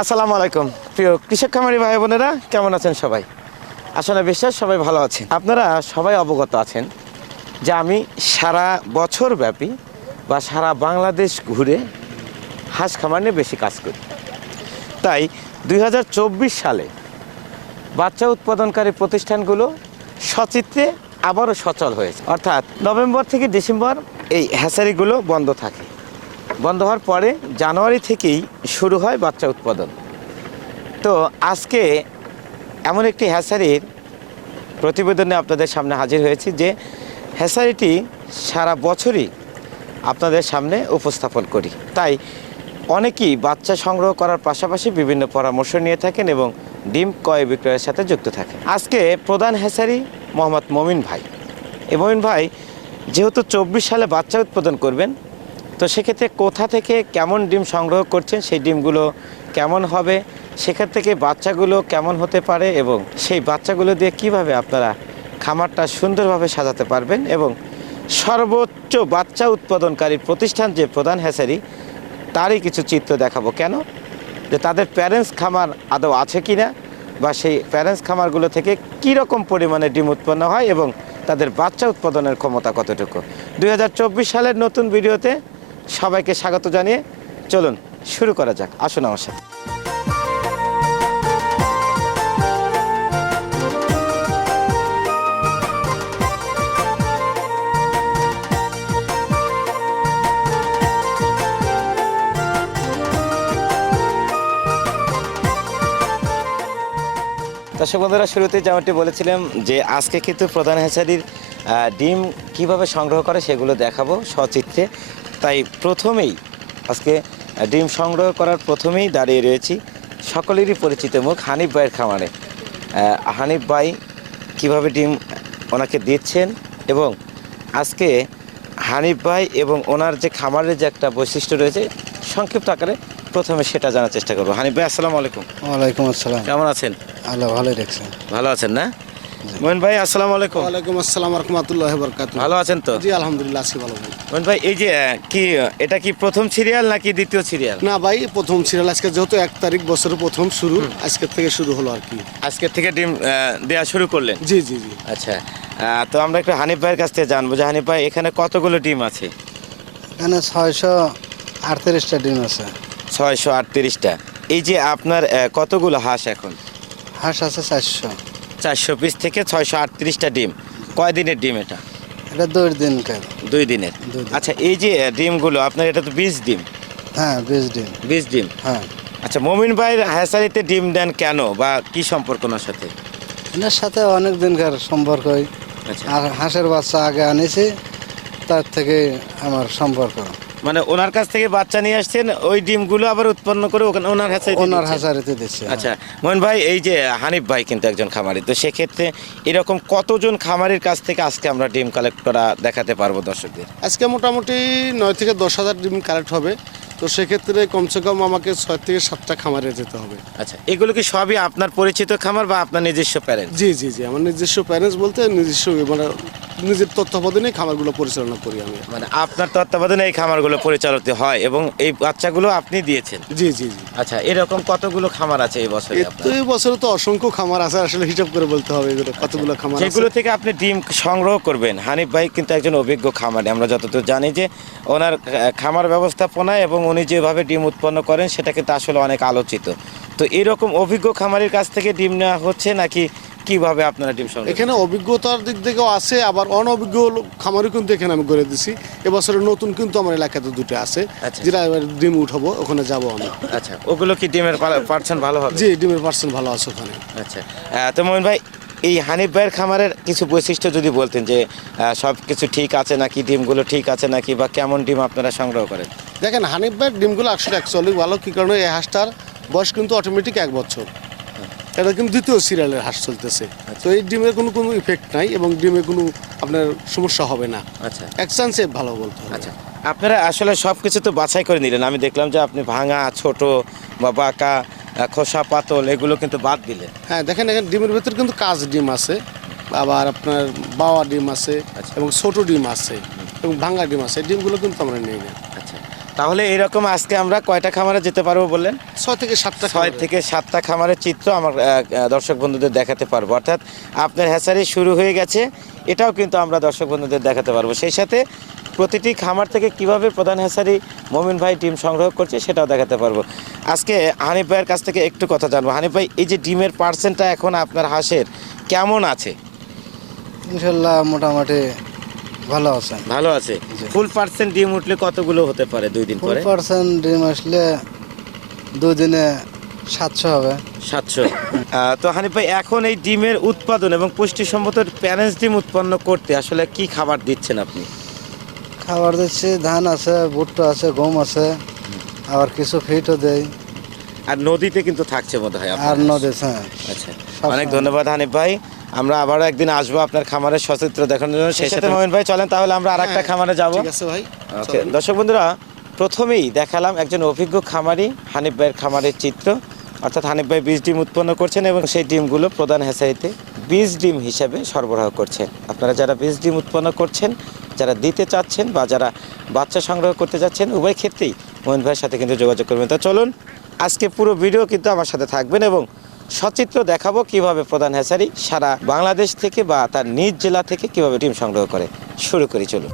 আসসালামু আলাইকুম। প্রিয় কৃষক খামারি ভাই বোনেরা, কেমন আছেন সবাই? আসলে বিশ্বাস সবাই ভালো আছেন। আপনারা সবাই অবগত আছেন যে আমি সারা বছর ব্যাপী বা সারা বাংলাদেশ ঘুরে হাঁস খামার নিয়ে বেশি কাজ করি। তাই দুই হাজার চব্বিশ সালে বাচ্চা উৎপাদনকারী প্রতিষ্ঠানগুলো সচিত্রে আবারও সচল হয়েছে। অর্থাৎ নভেম্বর থেকে ডিসেম্বর এই হ্যাচারিগুলো বন্ধ থাকে। বন্ধ হওয়ার পরে জানুয়ারি থেকেই শুরু হয় বাচ্চা উৎপাদন। তো আজকে এমন একটি হ্যাসারির প্রতিবেদনে আপনাদের সামনে হাজির হয়েছি যে হ্যাসারিটি সারা বছরই আপনাদের সামনে উপস্থাপন করি। তাই অনেকেই বাচ্চা সংগ্রহ করার পাশাপাশি বিভিন্ন পরামর্শ নিয়ে থাকেন এবং ডিম ক্রয় বিক্রয়ের সাথে যুক্ত থাকেন। আজকে প্রধান হ্যাসারি মোহাম্মদ মমিন ভাই। এ মমিন ভাই, যেহেতু চব্বিশ সালে বাচ্চা উৎপাদন করবেন তো সেক্ষেত্রে কোথা থেকে কেমন ডিম সংগ্রহ করছেন, সেই ডিমগুলো কেমন হবে, সেখান থেকে বাচ্চাগুলো কেমন হতে পারে এবং সেই বাচ্চাগুলো দিয়ে কীভাবে আপনারা খামারটা সুন্দরভাবে সাজাতে পারবেন এবং সর্বোচ্চ বাচ্চা উৎপাদনকারী প্রতিষ্ঠান যে প্রধান হ্যাচারি তারই কিছু চিত্র দেখাবো। কেন? যে তাদের প্যারেন্টস খামার আদৌ আছে কি না বা সেই প্যারেন্টস খামারগুলো থেকে কী রকম পরিমাণে ডিম উৎপন্ন হয় এবং তাদের বাচ্চা উৎপাদনের ক্ষমতা কতটুকু? দু হাজার চব্বিশ সালের নতুন ভিডিওতে সবাইকে স্বাগত জানিয়ে চলুন শুরু করা যাক। আসুন আমার সাথে। দর্শক বন্ধুরা, শুরুতে যেমনটি বলেছিলাম যে আজকে কিন্তু প্রধান হ্যাচারির ডিম কীভাবে সংগ্রহ করে সেগুলো দেখাবো সচিত্রে। তাই প্রথমেই আজকে ডিম সংগ্রহ করার প্রথমেই দাঁড়িয়ে রয়েছি। সকলেরই পরিচিত মুখ হানিফ ভাইয়ের খামারে। হানিফ ভাই কীভাবে ডিম ওনাকে দিচ্ছেন এবং আজকে হানিফ ভাই এবং ওনার যে খামারের যে একটা বৈশিষ্ট্য রয়েছে সংক্ষিপ্ত আকারে প্রথমে সেটা জানার চেষ্টা করব। হানিফ ভাই আসসালামু আলাইকুম। ওয়ালাইকুম আসসালাম। কেমন আছেন? আল্লাহ ভালোই রাখছেন ভালো আছেন না? মোহন ভাই আসসালামু আলাইকুম। ওয়ালাইকুম আসসালাম রহমতুল্লাহ বরকাত ভালো আছেন তো? জি আলহামদুলিল্লাহ আছি ভালো ভাই মোহন ভাই এই যে কি এটা কি প্রথম সিরিয়াল নাকি দ্বিতীয় সিরিয়াল না ভাই প্রথম সিরিয়াল আজকে যেহেতু এক তারিখ বছরের প্রথম শুরু আজকের থেকে শুরু হলো আর কি। আজকের থেকে ডিম দেয়া শুরু করলেন? জি জি জি। আচ্ছা তো আমরা একটু হানিফ ভাইয়ের কাছ থেকে জানব যে হানিফ ভাই এখানে কতগুলো ডিম আছে? এখানে ছয়শো আটত্রিশটা ডিম আছে। ছয়শো আটত্রিশটা। এই যে আপনার কতগুলো হাঁস এখন? হাঁস আছে চারশো। চারশো পিস থেকে ছয়শো আটত্রিশটা ডিম। কয় দিনের ডিম এটা? এটা দুই দিনকার। দুই দিনের? আচ্ছা এই যে ডিমগুলো আপনার এটা তো বিশ ডিম। হ্যাঁ বিশ ডিম। বিশ ডিম? হ্যাঁ। আচ্ছা মমিন ভাইয়ের হ্যাসারিতে ডিম দেন কেন? বা কি সম্পর্ক ওনার সাথে? এনার সাথে অনেক দিনকার সম্পর্কই আচ্ছা। আর হাঁসের বাচ্চা আগে আনেছি তার থেকে আমার সম্পর্ক। মানে ওনার কাছ থেকে বাচ্চা নিয়ে আসছেন ওই ডিমগুলো আবার উৎপন্ন করে ওখানে ওনার কাছে ওনার। দিচ্ছে আচ্ছা মোহন ভাই এই যে হানিফ ভাই কিন্তু একজন খামারি তো সেক্ষেত্রে এরকম কতজন খামারির কাছ থেকে আজকে আমরা ডিম কালেক্ট করা দেখাতে পারব দর্শকদের? আজকে মোটামুটি নয় থেকে দশ হাজার ডিম কালেক্ট হবে। তো সেক্ষেত্রে কমসে কম আমাকে ছয় থেকে সাতটা খামারে যেতে হবে। আচ্ছা এগুলো কি সবই আপনার পরিচিত খামার বা আপনার নিজস্ব প্যারেন্ট জি জি জি আমার নিজস্ব প্যারেন্টস বলতে নিজস্ব মানে নিজের তত্ত্বাবধানে খামারগুলো পরিচালনা করি আমি। মানে আপনার তত্ত্বাবধানে এই খামারগুলো পরিচালিত হয় এবং এই বাচ্চাগুলো আপনি দিয়েছেন? জি জি জি। আচ্ছা এরকম কতগুলো খামার আছে এই বছরে আপনার? তো এই বছরে তো অসংখ্য খামার আছে আসলে হিসাব করে বলতে হবে এগুলো কতগুলো খামার আছে। যেগুলো থেকে আপনি ডিম সংগ্রহ করবেন। হানিফ ভাই কিন্তু একজন অভিজ্ঞ খামারি আমরা যতদূর জানি যে ওনার খামার ব্যবস্থাপনা এবং উনি যেভাবে ডিম উৎপন্ন করেন সেটা কিন্তু আসলে অনেক আলোচিত। তো এরকম অভিজ্ঞ খামারের কাছ থেকে ডিম নেওয়া হচ্ছে নাকি কীভাবে আপনারা ডিম সংগ্রহ এখানে অভিজ্ঞতার দিক থেকেও আছে আবার অনভিজ্ঞ খামারও কিন্তু এখানে আমি গড়ে দিছি। এবছরে নতুন কিন্তু আমার এলাকাতে দুটো আছে। আচ্ছা। যেটা এবার ডিম উঠাবো ওখানে যাব আমি। আচ্ছা ওগুলো কি ডিমের পার্সেন্ট ভালো হবে? জি ডিমের পার্সেন্ট ভালো আছে ওখানে। আচ্ছা। তো মোহন ভাই এই হানিফ ভাইয়ের খামারের কিছু বৈশিষ্ট্য যদি বলতেন যে সব কিছু ঠিক আছে নাকি ডিমগুলো ঠিক আছে নাকি বা কেমন ডিম আপনারা সংগ্রহ করেন? দেখেন হানিফ ভাইয়ের ডিমগুলো আসলে অ্যাকচুয়ালি ভালো কি কারণে? এই হাঁসটার বয়স কিন্তু অটোমেটিক এক বছর। এটা কিন্তু দ্বিতীয় সিরিয়ালের হাঁস চলতেছে। তো এই ডিমের কোনো কোনো ইফেক্ট নাই এবং ডিমে কোনো আপনার সমস্যা হবে না। আচ্ছা। এক চান্সে ভালো বলতে আচ্ছা। আপনারা আসলে সব কিছু তো বাছাই করে নিলেন। আমি দেখলাম যে আপনি ভাঙা ছোট বা বাঁকা খোসা পাতল এগুলো কিন্তু বাদ দিলেন। হ্যাঁ দেখেন এখানে ডিমের ভেতরে কিন্তু কাজ ডিম আছে আবার আপনার বাওয়া ডিম আছে আচ্ছা। এবং ছোট ডিম আছে এবং ভাঙ্গা ডিম আছে ডিমগুলো কিন্তু আমরা নেই। না আচ্ছা তাহলে এরকম আজকে আমরা কয়টা খামারে যেতে পারব বললেন? ছয় থেকে সাতটা ছয় থেকে সাতটা খামারের চিত্র আমার দর্শক বন্ধুদের দেখাতে পারব। অর্থাৎ আপনার হ্যাচারি শুরু হয়ে গেছে এটাও কিন্তু আমরা দর্শক বন্ধুদের দেখাতে পারব। সেই সাথে প্রতিটি খামার থেকে কীভাবে প্রধান হ্যাচারি মমিন ভাই ডিম সংগ্রহ করছে সেটাও দেখাতে পারব। আজকে হানিফ ভাইয়ের কাছ থেকে একটু কথা জানব। হানিফ ভাই এই যে ডিমের পার্সেন্টটা এখন আপনার হাঁসের কেমন আছে? ইনশাল্লাহ মোটামুটি ভালো আছে। ভালো আছে? ফুল পার্সেন্ট ডিম উঠলে কতগুলো হতে পারে দুই দিন পরে? পার্সেন্ট ডিম আসলে দুদিনে সাতশো হবে। সাতশো। তো হানিফ ভাই এখন এই ডিমের উৎপাদন এবং পুষ্টিসম্মত প্যারেন্টস ডিম উৎপন্ন করতে আসলে কি খাবার দিচ্ছেন আপনি? খাবার দিচ্ছি ধান আছে ভুট্টা আছে গম আছে আবার কিছু ফিটও দেই। আর নদীতে কিন্তু থাকছে বোধ হয় আর নদী হ্যাঁ। আচ্ছা অনেক ধন্যবাদ হানিফ ভাই। আমরা আবারও একদিন আসব আপনার খামারের সচিত্র দেখানোর জন্য। সেই সাথে মোমিন ভাই চলেন তাহলে আমরা আরেকটা হ্যাঁ, খামারে যাব। ঠিক ভাই ওকে দর্শক বন্ধুরা প্রথমেই দেখালাম একজন অভিজ্ঞ খামারি হানিফ ভাইয়ের খামারের চিত্র। অর্থাৎ হানিফ ভাই বীজ ডিম উৎপন্ন করছেন এবং সেই ডিমগুলো প্রধান হেসারিতে বীজ ডিম হিসাবে সরবরাহ করছেন। আপনারা যারা বীজ ডিম উৎপন্ন করছেন, যারা দিতে চাচ্ছেন বা যারা বাচ্চা সংগ্রহ করতে যাচ্ছেন উভয় ক্ষেত্রেই মোহন ভাইয়ের সাথে কিন্তু যোগাযোগ করবেন। তো চলুন, আজকে পুরো ভিডিও কিন্তু আমার সাথে থাকবেন এবং সচিত্র দেখাবো কীভাবে প্রধান হ্যাচারি সারা বাংলাদেশ থেকে বা তার নিজ জেলা থেকে কীভাবে ডিম সংগ্রহ করে। শুরু করি, চলুন।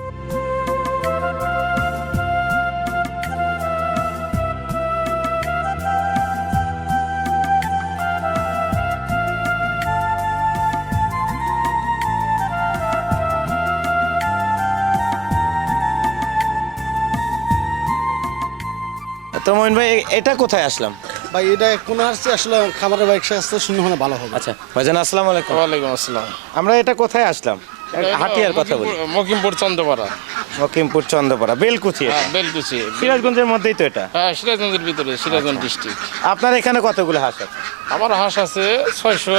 তো মোহন ভাই এটা কোথায় আসলাম? ভাই এটা কোনো আসছে? আসলে খাবারের বাইক আসতে শুনে মানে ভালো হবে। আচ্ছা ভাইজান আসসালামু আলাইকুম। ওয়ালাইকুম আসসালাম। আমরা এটা কোথায় আসলাম? হাটিয়ার কথা বলি। মকিমপুর- চন্দ্রপাড়া। মকিমপুর চন্দ্রপাড়া বেলকুচি। হ্যাঁ বেলকুচি। সিরাজগঞ্জের মধ্যেই তো এটা? হ্যাঁ সিরাজগঞ্জের ভিতরে সিরাজগঞ্জ আচ্ছা। ডিস্ট্রিক্ট আপনার এখানে কতগুলো হাঁস আছে? আমার হাঁস আছে ছয়শো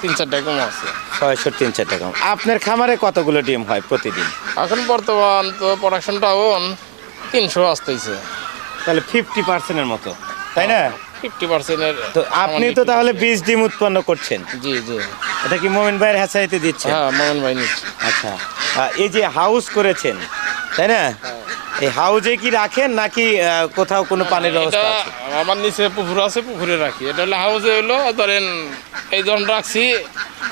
তিন চারটা কম আছে। ছয়শো তিন চার টাকা আপনার খামারে কতগুলো ডিম হয় প্রতিদিন? এখন বর্তমান তো প্রোডাকশন ডাউন তিনশো আসতেছে। তাহলে ফিফটি পার্সেন্টের মতো। তাই না? ফিফটি পার্সেন্টের তো আপনি তো তাহলে বীজ ডিম উৎপন্ন করছেন। জি জি। এটা কি মোমেন ভাইয়ের হেসাইতে দিচ্ছে হ্যাঁ মোহন ভাই নিচ্ছি। আচ্ছা। এই যে হাউস করেছেন তাই না? এই হাউজে কি রাখেন নাকি কোথাও কোনো পানির ব্যবস্থা আছে? আমার নিচে পুকুর আছে পুকুরে রাখি। এটা হলো হাউসে হলো ধরেন এই যখন রাখছি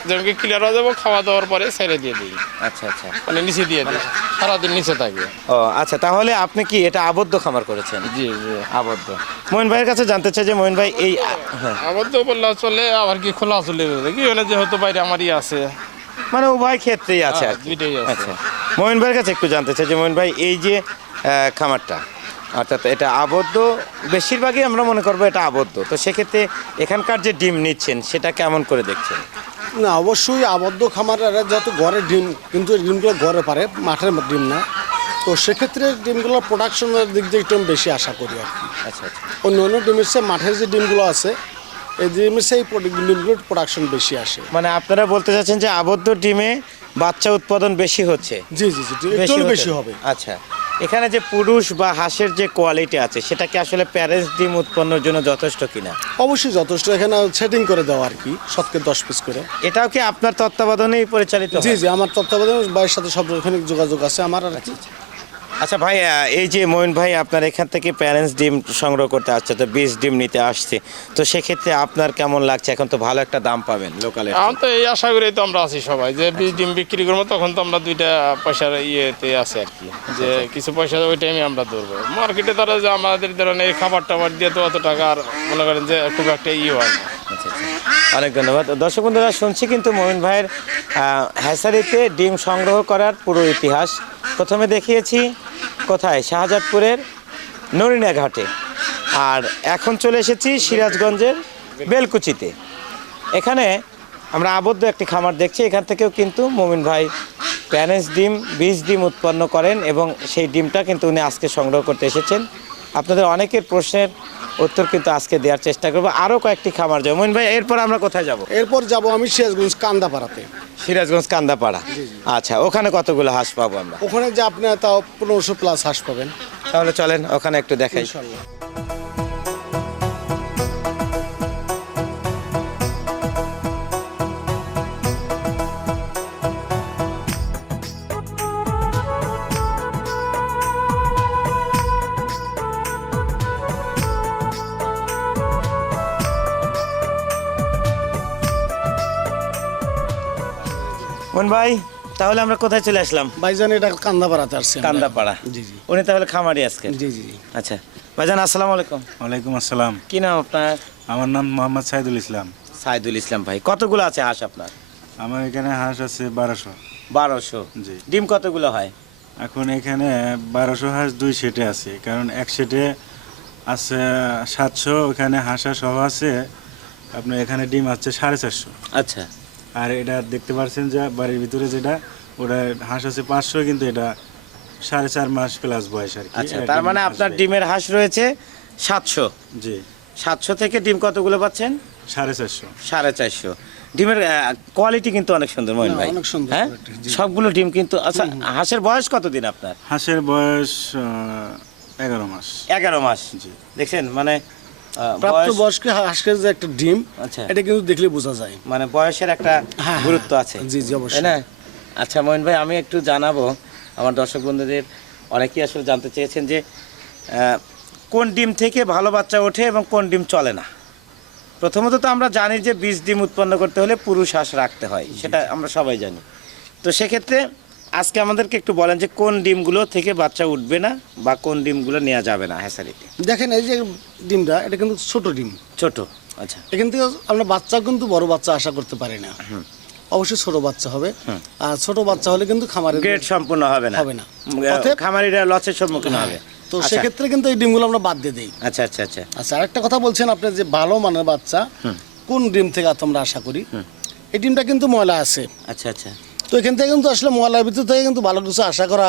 যেমন ক্লিয়ার হয়ে যাব খাওয়া দাওয়ার পরে ছেড়ে দিয়ে দিই। আচ্ছা আচ্ছা। মানে নিচে দিয়ে দিই সারাদিন নিচে থাকে। ও আচ্ছা তাহলে আপনি কি এটা আবদ্ধ খামার করেছেন? জি জি। আবদ্ধ। মইন ভাইয়ের কাছে জানতে চাই যে মইন ভাই এই হ্যাঁ। তো বললে চলে আবার কি খোলা চলে কি মানে যেহেতু বাইরে আমারই আছে। মানে উভয় ক্ষেত্রেই আছে আর হ্যাঁ, কি। দুইটাই আছে। আচ্ছা। মইন ভাইয়ের কাছে একটু জানতে চাই যে মইন ভাই এই যে খামারটা। অর্থাৎ এটা আবদ্ধ। বেশিরভাগই আমরা মনে করব এটা আবদ্ধ। তো সেক্ষেত্রে এখানকার যে ডিম নিচ্ছেন সেটা কেমন করে দেখছেন? না অবশ্যই আবদ্ধ খামার যত ঘরে ডিম কিন্তু ডিমগুলো ঘরে পারে মাঠের ডিম না। তো সেক্ষেত্রে ডিমগুলো প্রোডাকশনের দিক দিয়ে একটু বেশি আশা করি আর কি। আচ্ছা আচ্ছা। অন্য অন্য ডিমের চেয়ে মাঠের যে ডিমগুলো আছে এই ডিমের সেই ডিমগুলোর প্রোডাকশন বেশি আসে। মানে আপনারা বলতে চাচ্ছেন যে আবদ্ধ ডিমে বাচ্চা উৎপাদন বেশি হচ্ছে? জি জি জি বেশি হবে। আচ্ছা। এখানে যে পুরুষ বা হাঁসের যে কোয়ালিটি আছে সেটা কি আসলে প্যারেন্টস ডিম উৎপন্নর জন্য যথেষ্ট কিনা? অবশ্যই যথেষ্ট। এখানে সেটিং করে দেওয়া আর কি শতকে দশ পিস করে। এটাও কি আপনার তত্ত্বাবধানেই পরিচালিত জি জি আমার তত্ত্বাবধানে বাইরের সাথে সব রকমের যোগাযোগ আছে আমার আর কি। আচ্ছা ভাই এই যে মইন ভাই আপনার এখান থেকে প্যারেন্টস ডিম সংগ্রহ করতে আসছে তো বিশ ডিম নিতে আসছে। তো সেক্ষেত্রে আপনার কেমন লাগছে? এখন তো ভালো একটা দাম পাবেন লোকালে এখন তো এই আশা করেই তো আমরা আছি সবাই যে বীজ ডিম বিক্রি করব তখন তো আমরা দুইটা পয়সার ইয়েতে আছে আর কি। যে কিছু পয়সা ওই টাইমে আমরা ধরবো। মার্কেটে তারা যে আমাদের ধরেন এই খাবার টাবার দিয়ে তো অত টাকা আর মনে করেন যে খুব একটা ইয়ে হয় না। আচ্ছা আচ্ছা অনেক ধন্যবাদ। দর্শক বন্ধুরা, শুনছি কিন্তু মমিন ভাইয়ের হ্যাসারিতে ডিম সংগ্রহ করার পুরো ইতিহাস। প্রথমে দেখিয়েছি কোথায়? শাহজাদপুরের নরিনা ঘাটে। আর এখন চলে এসেছি সিরাজগঞ্জের বেলকুচিতে। এখানে আমরা আবদ্ধ একটি খামার দেখছি। এখান থেকেও কিন্তু মমিন ভাই প্যারেন্টস ডিম, বীজ ডিম উৎপন্ন করেন এবং সেই ডিমটা কিন্তু উনি আজকে সংগ্রহ করতে এসেছেন। আপনাদের অনেকের প্রশ্নের উত্তর কিন্তু আজকে দেওয়ার চেষ্টা করব। আরও কয়েকটি খামার যাব। মমিন ভাই এরপর আমরা কোথায় যাব? এরপর যাব আমি সিরাজগঞ্জ কান্দাপাড়াতে। সিরাজগঞ্জ কান্দাপাড়া? আচ্ছা ওখানে কতগুলো হাঁস পাবো আমরা? ওখানে যে আপনি তাও পনেরোশো প্লাস হাঁস পাবেন। তাহলে চলেন ওখানে একটু দেখাই। ইনশাল্লাহ। মন ভাই তাহলে আমরা কোথায় চলে আসলাম? ভাইজান এটা কান্দা পাড়াতে আসছে কান্দাপাড়া। জি জি। উনি তাহলে খামারি আজকে? জি জি জি। আচ্ছা। ভাইজান আসসালামু আলাইকুম। ওয়ালাইকুম আসসালাম। কি নাম আপনার? আমার নাম মোহাম্মদ সাইদুল ইসলাম। সাইদুল ইসলাম ভাই কতগুলো আছে হাঁস আপনার? আমার এখানে হাঁস আছে বারোশো। বারোশো। জি। ডিম কতগুলো হয়? এখন এখানে বারোশো হাঁস দুই সেটে আছে কারণ এক সেটে আছে সাতশো ওখানে হাঁসা সহ আছে আপনার এখানে ডিম আছে সাড়ে চারশো। আচ্ছা। আর এটা দেখতে পাচ্ছেন যে বাড়ির ভিতরে যেটা ওটা হাঁস আছে পাঁচশো কিন্তু এটা সাড়ে চার মাস প্লাস বয়স আর আচ্ছা তার ডিম মানে আপনার ডিমের হাঁস রয়েছে সাতশো। জি। সাতশো থেকে ডিম কতগুলো পাচ্ছেন? সাড়ে চারশো। সাড়ে চারশো। ডিমের কোয়ালিটি কিন্তু অনেক সুন্দর মহিন ভাই। অনেক সুন্দর হ্যাঁ। সবগুলো ডিম কিন্তু আচ্ছা হাঁসের বয়স কতদিন আপনার? হাঁসের বয়স আহ, এগারো মাস। এগারো মাস। জি। দেখছেন মানে প্রাপ্ত বয়স্ক হাঁসের যে একটা ডিম আচ্ছা। এটা কিন্তু দেখলে বোঝা যায়। মানে বয়সের একটা হ্যাঁ, গুরুত্ব আছে। জি, জি, অবশ্যই। না? আচ্ছা মহিন ভাই আমি একটু জানাব আমার দর্শক বন্ধুদের অনেকেই আসলে জানতে চেয়েছেন যে আহ, কোন ডিম থেকে ভালো বাচ্চা ওঠে এবং কোন ডিম চলে না? প্রথমত তো আমরা জানি যে বীজ ডিম উৎপন্ন করতে হলে পুরুষ হাঁস রাখতে হয় সেটা আমরা সবাই জানি। তো সেক্ষেত্রে আজকে আমাদেরকে একটু বলেন যে কোন ডিমগুলো থেকে বাচ্চা উঠবে না বা কোন ডিমগুলো নেওয়া যাবে না হ্যাসারিতে? দেখেন এই যে ডিমটা এটা কিন্তু ছোট ডিম। ছোট আচ্ছা। এখান থেকে আমরা বাচ্চা কিন্তু বড় বাচ্চা আশা করতে পারি না। অবশ্যই ছোট বাচ্চা হবে। আর ছোট বাচ্চা হলে কিন্তু খামারের গ্রেড সম্পূর্ণ হবে না। হবে না। খামারিরা লসের সম্মুখীন হবে। তো আচ্ছা, সেক্ষেত্রে কিন্তু এই ডিমগুলো আমরা বাদ দিয়ে দিই। আচ্ছা আচ্ছা আচ্ছা। আচ্ছা আরেকটা কথা বলছেন আপনি যে ভালো মানের বাচ্চা কোন ডিম থেকে আমরা আশা করি? এই ডিমটা কিন্তু ময়লা আছে। আচ্ছা আচ্ছা। তো এখান থেকে কিন্তু আসলে ময়লার ভিতর থেকে কিন্তু ভালো কিছু আশা করা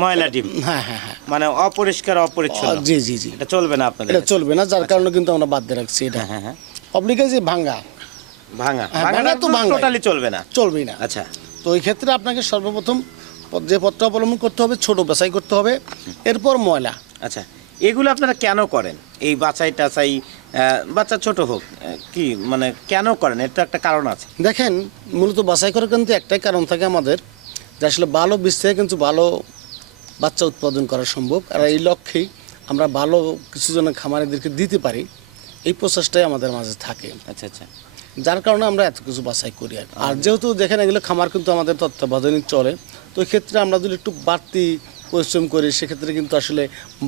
ময়লা ডিম? হ্যাঁ হ্যাঁ হ্যাঁ। মানে অপরিষ্কার অপরিচ্ছন্ন? জি জি জি। এটা চলবে না আপনাদের এটা চলবে না যার কারণে কিন্তু আমরা বাদ দিয়ে রাখছি এটা। হ্যাঁ হ্যাঁ হ্যাঁ। অবলিকে যে ভাঙ্গা ভাঙা। হ্যাঁ, ভাঙা ভাঙা তো ভাঙাই। টোটালি চলবে না। চলবেই না। আচ্ছা। তো এই ক্ষেত্রে আপনাকে সর্বপ্রথম যে পথটা অবলম্বন করতে হবে ছোট বাছাই করতে হবে। এরপর ময়লা। আচ্ছা। এগুলো আপনারা কেন করেন? এই বাছাই টাছাই বাচ্চা ছোট হোক কি মানে কেন করেন? এর তো একটা কারণ আছে। দেখেন মূলত বাছাই করার কিন্তু একটাই কারণ থাকে আমাদের যে আসলে ভালো বীজ থেকে কিন্তু ভালো বাচ্চা উৎপাদন করা সম্ভব। আর এই লক্ষ্যেই আমরা ভালো কিছু জন খামারিদেরকে দিতে পারি এই প্রচেষ্টাই আমাদের মাঝে থাকে। আচ্ছা আচ্ছা। যার কারণে আমরা এত কিছু বাছাই করি। আর যেহেতু দেখেন এগুলো খামার কিন্তু আমাদের তত্ত্বাবধানে চলে তো ক্ষেত্রে আমরা যদি একটু বাড়তি পরিশ্রম করি সেক্ষেত্রে কিন্তু আসলে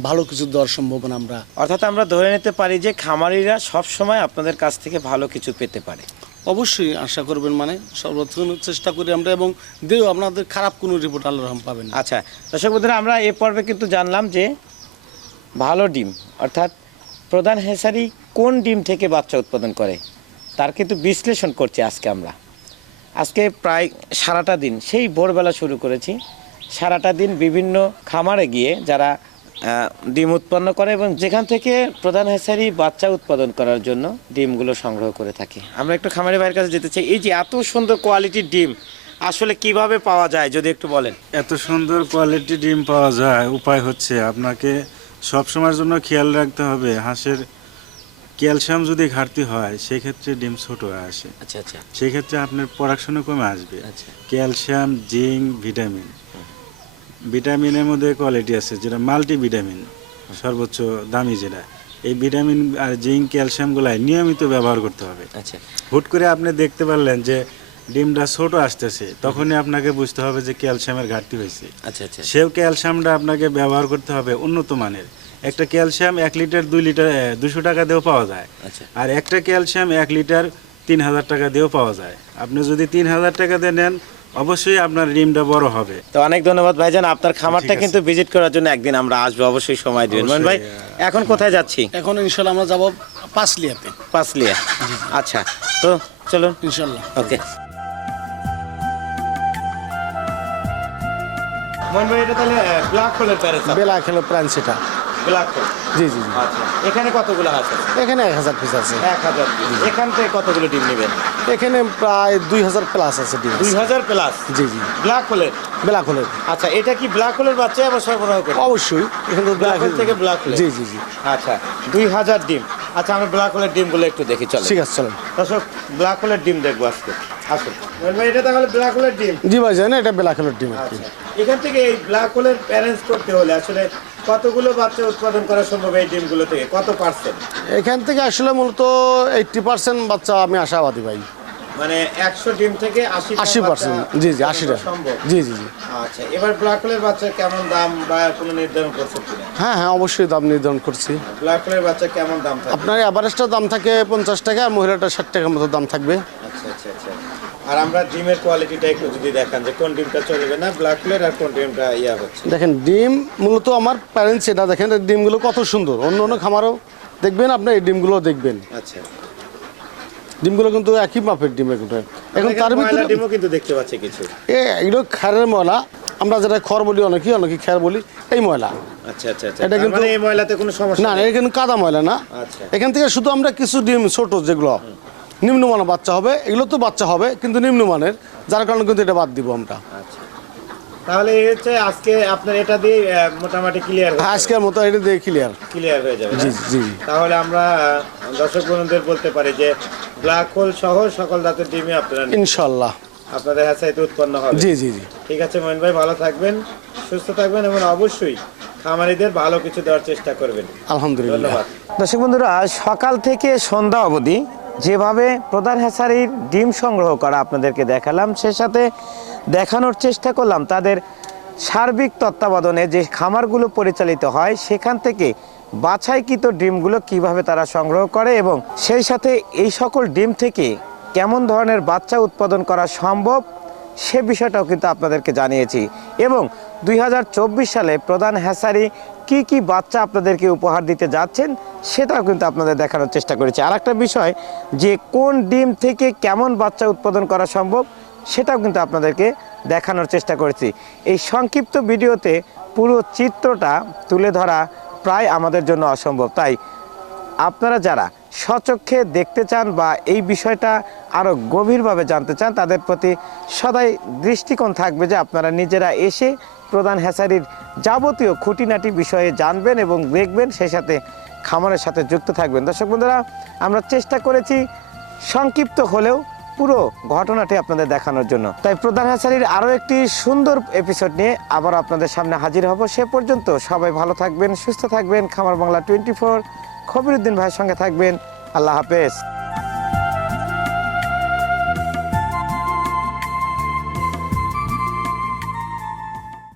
ভালো কিছু দেওয়ার সম্ভাবনা আমরা অর্থাৎ আমরা ধরে নিতে পারি যে খামারিরা সব সময় আপনাদের কাছ থেকে ভালো কিছু পেতে পারে। অবশ্যই আশা করবেন মানে সর্বোত্তম চেষ্টা করি আমরা এবং দেও আপনাদের খারাপ কোনো রিপোর্ট আল্লাহ রহম পাবেন আচ্ছা দর্শক বন্ধুরা আমরা এ পর্বে কিন্তু জানলাম যে ভালো ডিম অর্থাৎ প্রধান হেসারি কোন ডিম থেকে বাচ্চা উৎপাদন করে তার কিন্তু বিশ্লেষণ করছি আজকে আমরা। আজকে প্রায় সারাটা দিন সেই ভোরবেলা শুরু করেছি। সারাটা দিন বিভিন্ন খামারে গিয়ে যারা ডিম উৎপন্ন করে এবং যেখান থেকে প্রধান হেসারি বাচ্চা উৎপাদন করার জন্য ডিমগুলো সংগ্রহ করে থাকি। আমরা একটু খামারি ভাইয়ের কাছে যেতে চাই। এই যে এত সুন্দর কোয়ালিটির ডিম আসলে কীভাবে পাওয়া যায় যদি একটু বলেন? এত সুন্দর কোয়ালিটি ডিম পাওয়া যায় উপায় হচ্ছে আপনাকে সব সময়ের জন্য খেয়াল রাখতে হবে। হাঁসের ক্যালসিয়াম যদি ঘাটতি হয় সেক্ষেত্রে ডিম ছোট হয়ে আসে। আচ্ছা আচ্ছা। সেক্ষেত্রে আপনার প্রোডাকশনও কমে আসবে। আচ্ছা। Calcium zinc vitamin. ভিটামিনের মধ্যে কোয়ালিটি আছে যেটা মাল্টি ভিটামিন সর্বোচ্চ দামি যেটা। এই ভিটামিন আর জিঙ্ক ক্যালসিয়ামগুলাই নিয়মিত ব্যবহার করতে হবে। আচ্ছা। হুট করে আপনি দেখতে পারলেন যে ডিমটা ছোট আসতেছে তখনই আপনাকে বুঝতে হবে যে ক্যালসিয়ামের ঘাটতি হয়েছে। আচ্ছা আচ্ছা। সেও ক্যালসিয়ামটা আপনাকে ব্যবহার করতে হবে উন্নত মানের। একটা ক্যালসিয়াম এক লিটার দুই লিটার দুশো টাকা দিয়েও পাওয়া যায়। আচ্ছা। আর একটা ক্যালসিয়াম এক লিটার তিন হাজার টাকা দিয়েও পাওয়া যায়। আপনি যদি তিন হাজার টাকা দিয়ে নেন অবশ্যই আপনার ডিমটা বড় হবে। তো অনেক ধন্যবাদ ভাইজান আপনার খামারটা কিন্তু ভিজিট করার জন্য একদিন আমরা আসব অবশ্যই সময় দিবেন। মোহন ভাই এখন কোথায় যাচ্ছি? এখন ইনশাল্লাহ আমরা যাব পাঁচলিয়াতে। পাঁচলিয়া। আচ্ছা তো চলুন। ইনশাল্লাহ ওকে। মোহন ভাই এটা তাহলে ব্ল্যাক হোলের প্যারেস বেলা খেলো প্রাণ সেটা। Black hole. জি জি জি। আচ্ছা এখানে কতগুলো আছে? এখানে এক হাজার পিস আছে। এক হাজার পিস এখান থেকে কতগুলো ডিম নেবেন? এখানে প্রায় দুই হাজার প্লাস আছে ডিম দুই হাজার প্লাস জি জি। ব্ল্যাক হোলের? ব্ল্যাক হোলের। আচ্ছা এটা কি ব্ল্যাক হোলের বাচ্চা আবার সরবরাহ করে? অবশ্যই এখানে ব্ল্যাক হোল থেকে ব্ল্যাক হোল জি জি জি। আচ্ছা দুই হাজার ডিম। আচ্ছা আমরা ব্ল্যাক হোলের ডিমগুলো একটু দেখি চলো ঠিক আছে চলেন। দর্শক ব্ল্যাক হোলের ডিম দেখব আজকে। আসুন। ভাই এটা তাহলে ব্ল্যাক হোলের ডিম। জি ভাই জানেন এটা ব্ল্যাক হোলের ডিম আচ্ছা। এখান থেকে এই ব্ল্যাক হোলের প্যারেন্টস করতে হলে আসলে কতগুলো বাচ্চা উৎপাদন করা সম্ভব এই ডিমগুলো থেকে? কত পার্সেন্ট এখান থেকে আসলে মূলত এইটটি পার্সেন্ট বাচ্চা আমি আশাবাদী ভাই। মানে একশো ডিম থেকে আশি আশি পার্সেন্ট। জি জি আশিটা। সম্ভব। জি জি জি। আচ্ছা এবার ব্ল্যাক হোলের বাচ্চা কেমন দাম বা কোনো নির্ধারণ করছে কিনা? হ্যাঁ হ্যাঁ অবশ্যই দাম নির্ধারণ করছি। ব্ল্যাক হোলের বাচ্চা কেমন দাম থাকে আপনার অ্যাভারেজটার দাম থাকে পঞ্চাশ টাকা আর মহিলাটা ষাট টাকার মতো দাম থাকবে। আচ্ছা আচ্ছা আচ্ছা। আর আমরা ডিমের কোয়ালিটিটা একটু যদি দেখান যে কোন ডিমটা চলবে না ব্ল্যাক হোলের আর কোন ডিমটা ইয়া হচ্ছে। দেখেন ডিম মূলত আমার প্যারেন্টস এটা দেখেন ডিমগুলো কত সুন্দর। অন্য অন্য খামারও দেখবেন আপনি এই ডিমগুলো দেখবেন। আচ্ছা। ডিমগুলো কিন্তু একই মাপের ডিম কিন্তু এখন তার ভিতরে ডিমও কিন্তু দেখতে পাচ্ছি কিছু। এ এগুলো খারের ময়লা। আমরা যেটা খড় বলি অনেকেই অনেকে খ্যার বলি এই ময়লা। আচ্ছা আচ্ছা আচ্ছা। এটা কিন্তু- মানে এই ময়লাতে কোনো সমস্যা না এখানে কাদা ময়লা না। আচ্ছা। এখান থেকে শুধু আমরা কিছু ডিম ছোট যেগুলো নিম্নমানের বাচ্চা হবে এগুলো তো বাচ্চা হবে কিন্তু নিম্নমানের যার কারণে কিন্তু এটা বাদ দিব আমরা। আচ্ছা। তাহলে এই হচ্ছে আজকে আপনার এটা দিয়ে মোটামুটি ক্লিয়ার আজকের মতো এটা দিয়ে ক্লিয়ার ক্লিয়ার হয়ে যাবে জি জি। তাহলে আমরা দর্শক বন্ধুদের বলতে পারি যে ব্ল্যাক হোল সহ সকল জাতের ডিমই আপনারা ইনশাল্লাহ। আপনাদের হাসাইতে উৎপন্ন হবে। জি জি জি। ঠিক আছে মহিন ভাই ভালো থাকবেন সুস্থ থাকবেন এবং অবশ্যই খামারিদের ভালো কিছু দেওয়ার চেষ্টা করবেন। আলহামদুলিল্লাহ। ধন্যবাদ। দর্শক বন্ধুরা সকাল থেকে সন্ধ্যা অবধি যেভাবে প্রধান হ্যাসারির ডিম সংগ্রহ করা আপনাদেরকে দেখালাম সে সাথে দেখানোর চেষ্টা করলাম তাদের সার্বিক তত্ত্বাবধানে যে খামারগুলো পরিচালিত হয়, সেখান থেকে বাছাইকৃত ডিমগুলো কীভাবে তারা সংগ্রহ করে এবং সেই সাথে এই সকল ডিম থেকে কেমন ধরনের বাচ্চা উৎপাদন করা সম্ভব, সে বিষয়টাও কিন্তু আপনাদেরকে জানিয়েছি। এবং দুই হাজার চব্বিশ সালে প্রধান হ্যাসারি কি কি বাচ্চা আপনাদেরকে উপহার দিতে যাচ্ছেন, সেটাও কিন্তু আপনাদের দেখানোর চেষ্টা করেছি। আর একটা বিষয়, যে কোন ডিম থেকে কেমন বাচ্চা উৎপাদন করা সম্ভব সেটাও কিন্তু আপনাদেরকে দেখানোর চেষ্টা করেছি। এই সংক্ষিপ্ত ভিডিওতে পুরো চিত্রটা তুলে ধরা প্রায় আমাদের জন্য অসম্ভব। তাই আপনারা যারা সচক্ষে দেখতে চান বা এই বিষয়টা আরও গভীরভাবে জানতে চান, তাদের প্রতি সদাই দৃষ্টিকোণ থাকবে যে আপনারা নিজেরা এসে প্রধান হ্যাসারির যাবতীয় খুঁটিনাটি বিষয়ে জানবেন এবং দেখবেন, সেই সাথে খামারের সাথে যুক্ত থাকবেন। দর্শক বন্ধুরা, আমরা চেষ্টা করেছি সংক্ষিপ্ত হলেও পুরো ঘটনাটি আপনাদের দেখানোর জন্য। তাই প্রধান হাসারির আরও একটি সুন্দর এপিসোড নিয়ে আবার আপনাদের সামনে হাজির হব। সে পর্যন্ত সবাই ভালো থাকবেন, সুস্থ থাকবেন। খামার বাংলা টোয়েন্টি ফোর খবিরুদ্দিন ভাইয়ের সঙ্গে থাকবেন। আল্লাহ হাফেজ।